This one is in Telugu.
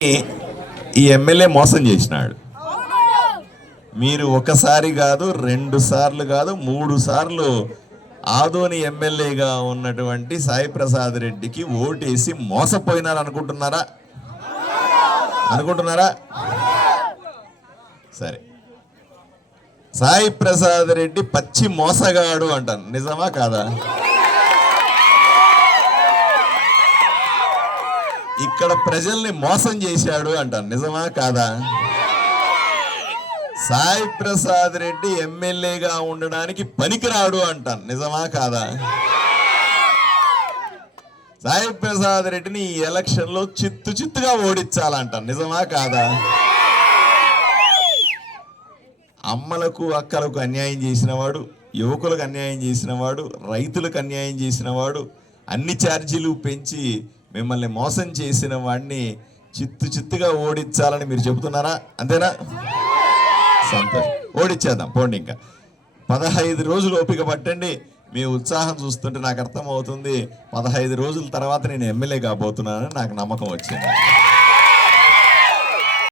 ఈ ఎమ్మెల్యే మోసం చేసినాడు. మీరు ఒకసారి కాదు, 2 సార్లు కాదు, 3 సార్లు ఆదోని ఎమ్మెల్యేగా ఉన్నటువంటి సాయి ప్రసాద్ రెడ్డికి ఓటేసి మోసపోయినారు అనుకుంటున్నారా? సరే, సాయి ప్రసాద్ రెడ్డి పచ్చి మోసగాడు అంటాను, నిజమా కాదా? ఇక్కడ ప్రజల్ని మోసం చేశాడు అంటాను, నిజమా కాదా? సాయి ప్రసాద్ రెడ్డి ఎమ్మెల్యేగా ఉండడానికి పనికిరాడు అంటాను, నిజమా కాదా? సాయి ప్రసాద్ రెడ్డిని ఈ ఎలక్షన్ లో చిత్తుగా ఓడించాలంటాను, నిజమా కాదా? అమ్మలకు అక్కలకు అన్యాయం చేసినవాడు, యువకులకు అన్యాయం చేసినవాడు, రైతులకు అన్యాయం చేసినవాడు, అన్ని ఛార్జీలు పెంచి మిమ్మల్ని మోసం చేసిన వాడిని చిత్తుగా ఓడించాలని మీరు చెబుతున్నారా? అంతేనా? సంతోషం, ఓడించేద్దాం పోండి. ఇంకా 15 రోజులు ఓపిక పట్టండి. మీ ఉత్సాహం చూస్తుంటే నాకు అర్థమవుతుంది, 15 రోజుల తర్వాత నేను ఎమ్మెల్యే కాబోతున్నానని నాకు నమ్మకం వచ్చింది.